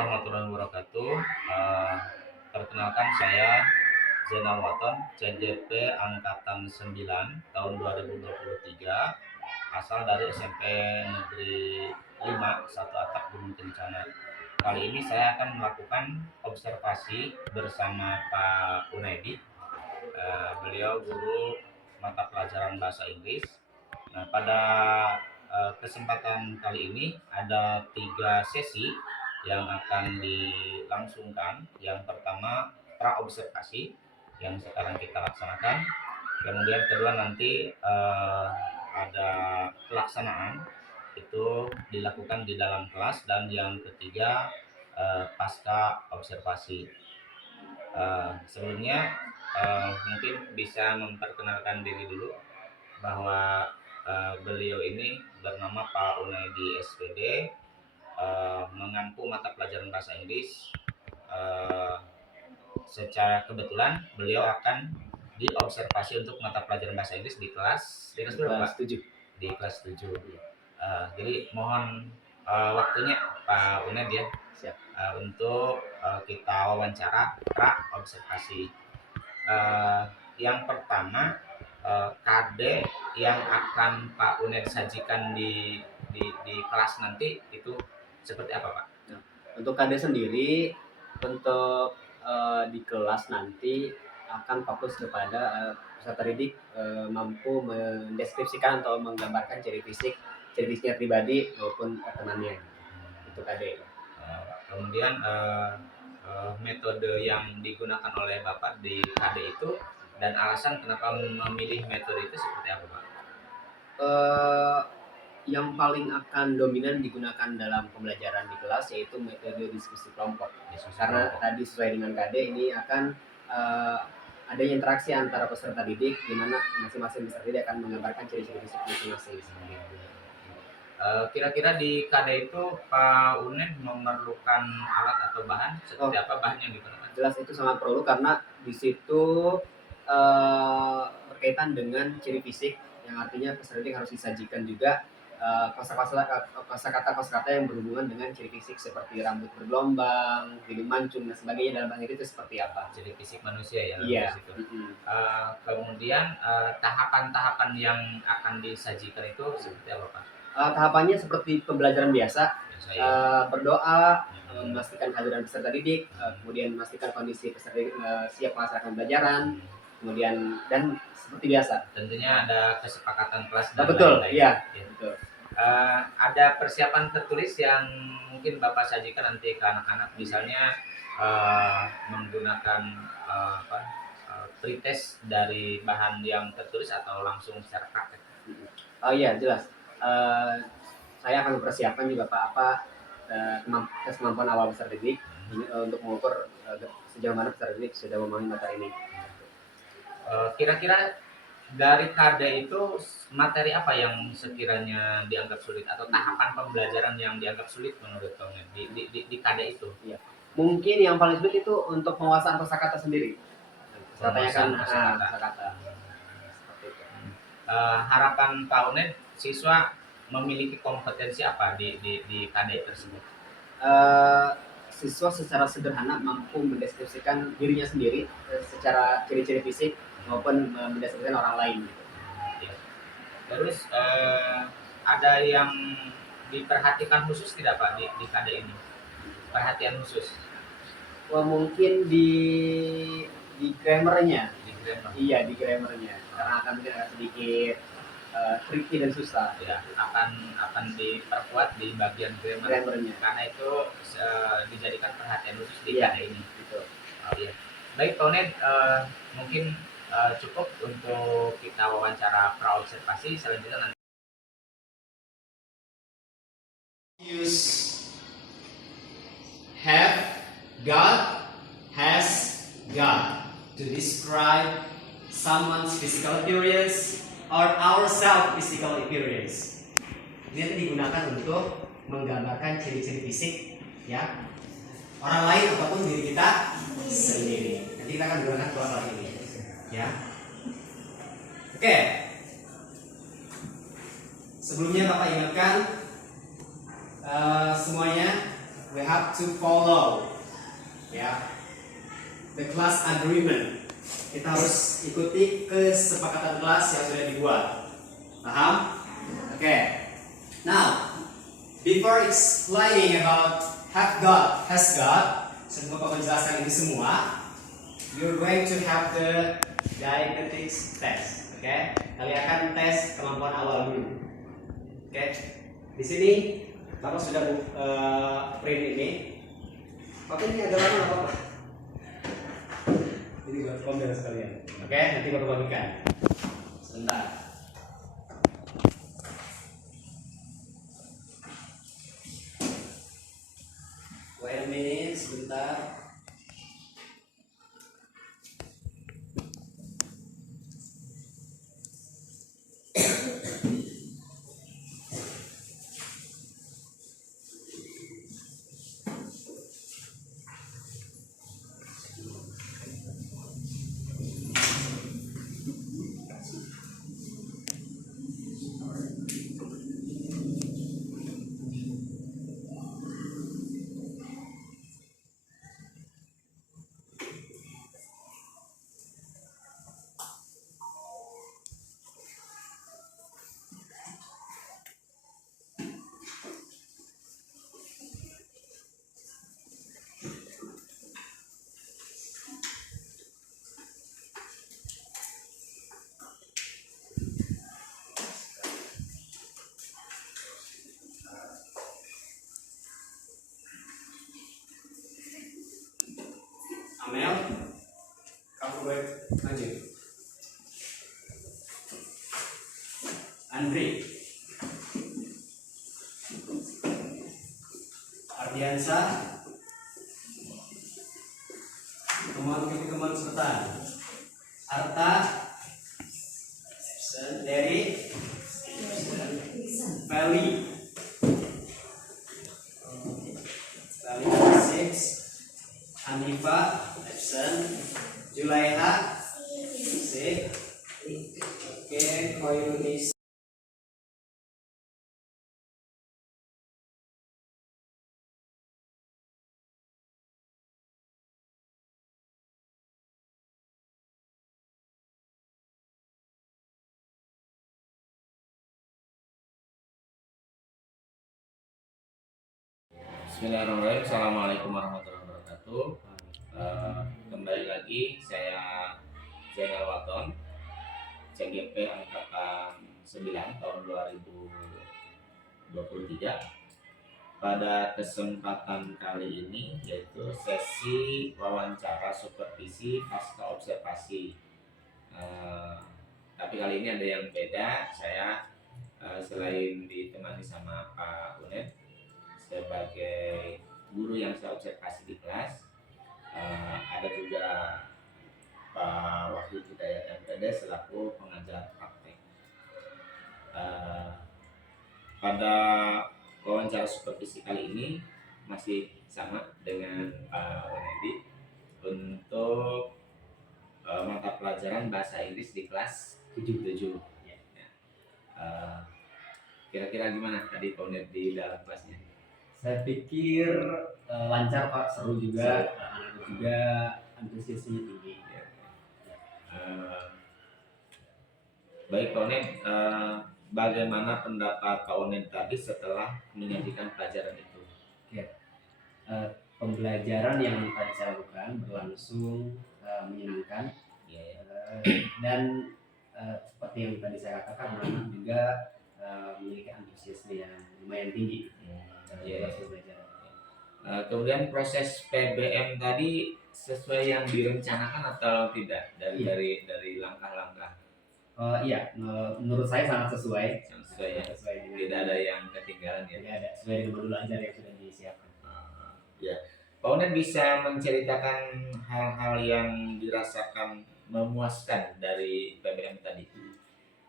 warahmatullahi wabarakatuh. Perkenalkan saya Zainal Waton, CJP Angkatan 9 tahun 2023, asal dari SMP Negeri 5 Satu Atap Gunung Kencana. Kali ini saya akan melakukan observasi bersama Pak Unaidi. Beliau guru mata pelajaran bahasa Inggris. Nah, pada kesempatan kali ini ada 3 sesi yang akan dilangsungkan. Yang pertama pra-observasi yang sekarang kita laksanakan. Kemudian kedua nanti ada pelaksanaan, itu dilakukan di dalam kelas. Dan yang ketiga pasca observasi. Sebelumnya mungkin bisa memperkenalkan diri dulu bahwa beliau ini bernama Pak Unaidi SPD, mengampu mata pelajaran bahasa Inggris. Secara kebetulan beliau akan diobservasi untuk mata pelajaran bahasa Inggris di kelas berapa, Pak? 7. Di kelas 7. Jadi mohon waktunya Pak Unaidi ya. Siap. Untuk kita wawancara pra observasi. Yang pertama, KD yang akan Pak Unaidi sajikan di kelas nanti itu seperti apa, Pak? Nah, untuk KD sendiri, untuk di kelas nanti akan fokus kepada peserta didik mampu mendeskripsikan atau menggambarkan ciri fisiknya pribadi maupun temannya. Itu KD. Kemudian metode yang digunakan oleh Bapak di KD itu dan alasan kenapa memilih metode itu seperti apa, Pak? Yang paling akan dominan digunakan dalam pembelajaran di kelas yaitu metode diskusi kelompok. Karena tadi sesuai dengan KD ini akan adanya interaksi antara peserta didik, di mana masing-masing peserta didik akan menggambarkan ciri-ciri fisik masing-masing. Kira-kira di KD itu Pak Unaid memerlukan alat atau bahan seperti apa bahan yang digunakan? Jelas itu sangat perlu karena di situ berkaitan dengan ciri fisik, yang artinya peserta didik harus disajikan juga kosakata yang berhubungan dengan ciri fisik seperti rambut bergelombang, hidung mancung dan sebagainya. Dalam bahasa itu seperti apa? Ciri fisik manusia ya. Iya. Kemudian tahapan-tahapan yang akan disajikan itu seperti apa, Pak? Tahapannya seperti pembelajaran biasa, berdoa, memastikan kehadiran peserta didik, kemudian memastikan kondisi peserta didik siap melaksanakan pembelajaran, kemudian dan seperti biasa. Tentunya ada kesepakatan kelas dan betul, lain-lain. Iya. Betul. Ada persiapan tertulis yang mungkin Bapak sajikan nanti ke anak-anak, misalnya menggunakan pretest dari bahan yang tertulis atau langsung secara praktek? Oh iya, jelas. Saya akan mempersiapkan juga Pak tes kemampuan awal peserta didik untuk mengukur sejauh mana peserta didik sudah memahami materi ini. Kira-kira dari KD itu materi apa yang sekiranya dianggap sulit atau tahapan pembelajaran yang dianggap sulit menurut Bang di KD itu? Iya. Mungkin yang paling sulit itu untuk penguasaan kosakata sendiri. Penguasaan kosakata. Harapan Pak Unaid siswa memiliki kompetensi apa di KD tersebut? Siswa secara sederhana mampu mendeskripsikan dirinya sendiri secara ciri-ciri fisik maupun mendeskripsikan orang lain. Ya. Terus ada yang diperhatikan khusus tidak Pak di KD ini? Perhatian khusus? Wah, mungkin di grammarnya. Iya, di grammarnya. Karena akan mungkin agak sedikit tricky dan susah. Ya, akan diperkuat di bagian grammarnya. Karena itu dijadikan perhatian khusus di KD ini. Betul. Oh iya. Baik, Pak Unaid, mungkin cukup untuk kita wawancara pra-observasi. Selanjutnya nanti use have got, has got to describe someone's physical appearance or our self physical appearance. Ini nanti digunakan untuk menggambarkan ciri-ciri fisik ya orang lain ataupun diri kita sendiri. Nanti kita akan gunakan dua alat ini ya. Oke. Sebelumnya Bapak ingatkan semuanya we have to follow the class agreement. Kita harus ikuti kesepakatan kelas yang sudah dibuat. Paham? Oke. Now, before explaining about have got, has got, sebelum menjelaskan ini semua, you're going to have the diagnetics test. Oke? Kalian akan tes kemampuan awal dulu. Oke? Di sini Bapak sudah print ini. Bapak ini agak lama nggak apa-apa. Ini buat konten sekalian. Oke, nanti Bapak bagikan. Sebentar. Wait a minute, sebentar. Amel, kamu boleh lanjut. Andri, Ardiansa, teman sebentar. Arta, Derry, Feli, Six, Hanifa, Julaiha, sip. Oke, Koyunis. Bismillahirrahmanirrahim. Assalamualaikum warahmatullahi wabarakatuh. Kembali lagi saya Zainal Waton, CGP angkatan 9 tahun 2023. Pada kesempatan kali ini yaitu sesi wawancara supervisi pasca observasi. Tapi kali ini ada yang beda. Saya selain ditemani sama Pak Uned sebagai guru yang saya observasi di kelas, ada juga Pak Wahyu Hidayat MPD selaku pengajar praktek. Pada wawancara supervisi kali ini masih sama dengan Pak Wenedi untuk mata pelajaran bahasa Inggris di kelas 7. Kira-kira gimana tadi Pak Wenedi di dalam kelasnya? Saya pikir lancar Pak, seru juga, anak-anak juga antusiasnya tinggi. Baik Pak Uned, bagaimana pendapat Pak Uned tadi setelah menyajikan pelajaran itu? Pembelajaran yang tadi saya lakukan berlangsung menyenangkan, dan seperti yang tadi saya katakan, anak-anak juga memiliki antusiasme yang lumayan tinggi. Kemudian proses PBM tadi sesuai yang direncanakan atau tidak dari langkah-langkah? Iya, menurut saya sangat sesuai. Ya. Tidak ada yang ketinggalan ya. Tidak ada, sesuai dengan modul ajar yang sudah disiapkan. Ya, Pak Uned bisa menceritakan hal-hal yang dirasakan memuaskan dari PBM tadi?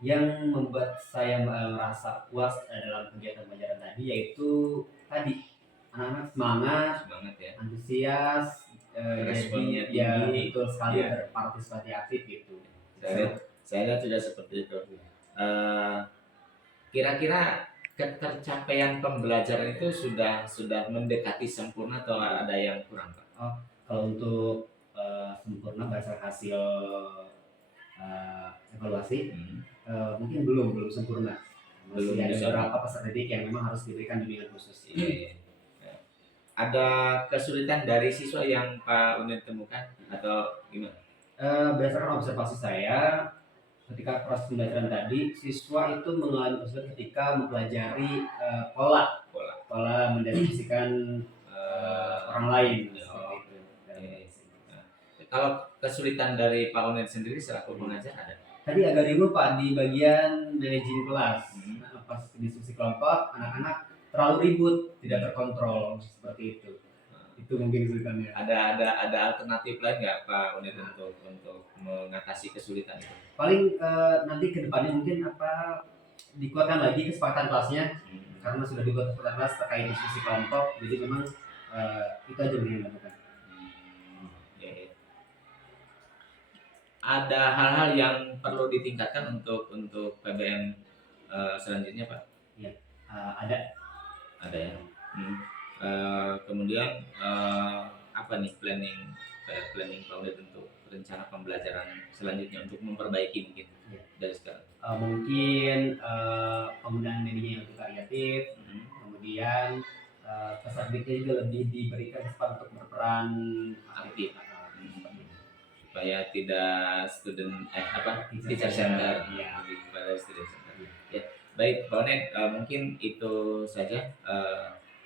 Yang membuat saya merasa puas dalam kegiatan pelajaran tadi yaitu tadi anak-anak semangat ya, antusias, responnya ya tinggi, betul sekali, ya. berpartisipasi aktif gitu. Saya lihat tidak seperti itu. Kira-kira ketercapaian pembelajaran itu sudah mendekati sempurna atau ada yang kurang, Pak? Kalau untuk sempurna berdasarkan hasil evaluasi, mungkin belum sempurna. Masih Belum ada bisa. beberapa peserta didik yang memang harus diberikan bimbingan khusus. Iya. Ada kesulitan dari siswa yang Pak Unit temukan atau gimana? Berdasarkan observasi saya, ketika proses pembelajaran tadi, siswa itu mengalami kesulitan ketika mempelajari pola mendeskripsikan orang lain seperti itu. Kalau kesulitan dari Pak Unit sendiri selaku pengajar ada? Tadi agak ribut Pak di bagian managing kelas. Nah, pas diskusi kelompok, anak-anak terlalu ribut, tidak terkontrol seperti itu. Itu mungkin kesulitannya. Ada alternatif lain nggak Pak Unit untuk mengatasi kesulitan itu? Paling nanti ke depannya mungkin dikuatkan lagi kesepakatan kelasnya, karena sudah dibuat kesepakatan kelas terkait diskusi kelompok, jadi memang itu aja yang dilakukan. Ada hal-hal yang perlu ditingkatkan untuk PBM selanjutnya, Pak? Ada ya. Kemudian apa nih planning Pak Unit untuk rencana pembelajaran selanjutnya untuk memperbaiki mungkin dari sekarang? Mungkin penggunaan medianya yang lebih variatif, kemudian peserta didiknya juga lebih diberikan kesempatan untuk berperan aktif, supaya tidak teacher center, lebih kepada student center. Ya, baik Pak Unit, mungkin itu saja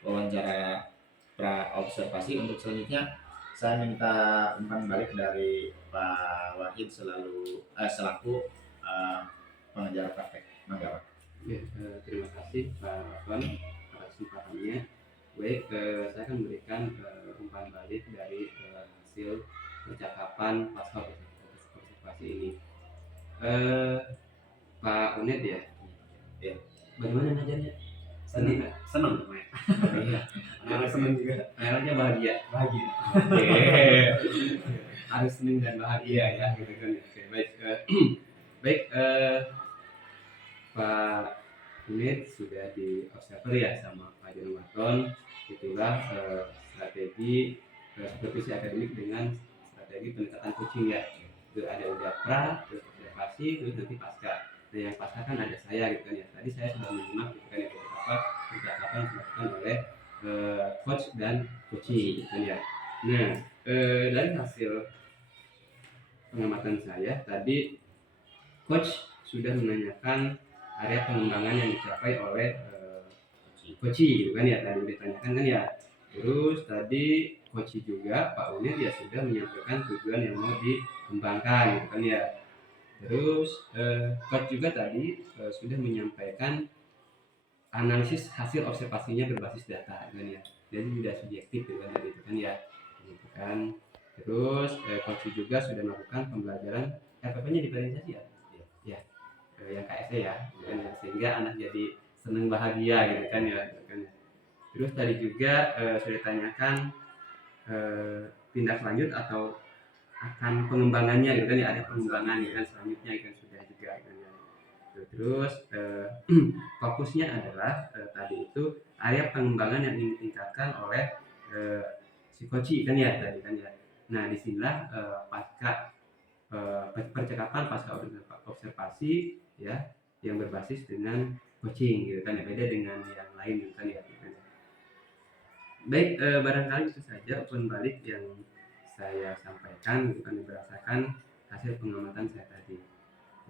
wawancara pra observasi. Untuk selanjutnya saya minta umpan balik dari Pak Wahid selaku pengajar praktek. Mangga Pak. Ya, terima kasih Pak Afwan atas kesempatannya. Baik, saya akan memberikan umpan balik dari hasil percakapan pasca observasi ini. Pak Uned ya? Ya. Bagaimana ngajarnya? Senang. Iya. Anak senang juga. Akhirnya bahagia. Oke. Harus senang dan bahagia ya, gitu kan. Oke, baik. Baik, Pak Uned sudah diobserver ya sama Pak Jonwaton. Itulah strategi supervisi akademik dengan strategi pendekatan coaching ya. Itu ada udah pra, terus observasi, terus nanti pasca. Nah yang pasca kan ada saya gitu kan ya. Tadi saya sudah menyimak gitu kan ya beberapa percakapan yang dilakukan oleh coach dan coaching gitu kan ya. Nah dari hasil pengamatan saya tadi, coach sudah menanyakan area pengembangan yang dicapai oleh coaching gitu kan ya, tadi ditanyakan kan ya. Terus tadi coach juga Pak Uned ya sudah menyampaikan tujuan yang mau dikembangkan gitu kan ya. Terus coach juga tadi sudah menyampaikan analisis hasil observasinya berbasis data gitu kan ya. Jadi tidak subjektif gitu kan tadi itu kan ya. Gitu kan. Terus coach juga sudah melakukan pembelajaran RPP-nya diferensiasi ya. Ya. Yang KSE ya, gitu kan ya. Sehingga anak jadi senang bahagia gitu kan ya. Gitu kan ya. Terus tadi juga sudah ditanyakan tindak lanjut atau akan pengembangannya gitu kan ya, ada pengembangan gitu kan selanjutnya gitu kan sudah juga gitu kan ya. Terus fokusnya adalah tadi itu area pengembangan yang ingin ditingkatkan oleh si coach kan ya tadi kan ya. Nah disinilah pasca percakapan pasca observasi ya yang berbasis dengan coaching gitu kan ya, beda dengan yang lain gitu kan ya. Baik, barangkali itu saja open balik yang saya sampaikan gitu kan, berdasarkan hasil pengamatan saya tadi.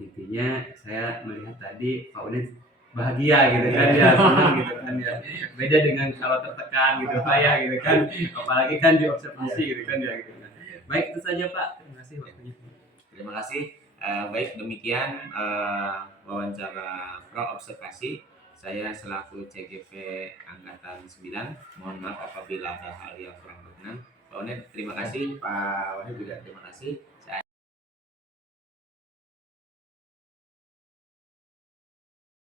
Intinya saya melihat tadi Pak Uned bahagia gitu kan ya, senang gitu kan ya. Beda dengan kalau tertekan gitu Pak ya gitu kan, apalagi kan diobservasi gitu kan ya gitu kan. Baik itu saja Pak, terima kasih waktunya. Terima kasih. Baik, demikian wawancara pra observasi. Saya selaku CGV Angkatan 9, mohon maaf apabila ada hal yang kurang berkenan. Pak Uned terima kasih, Pak Wahid juga terima kasih.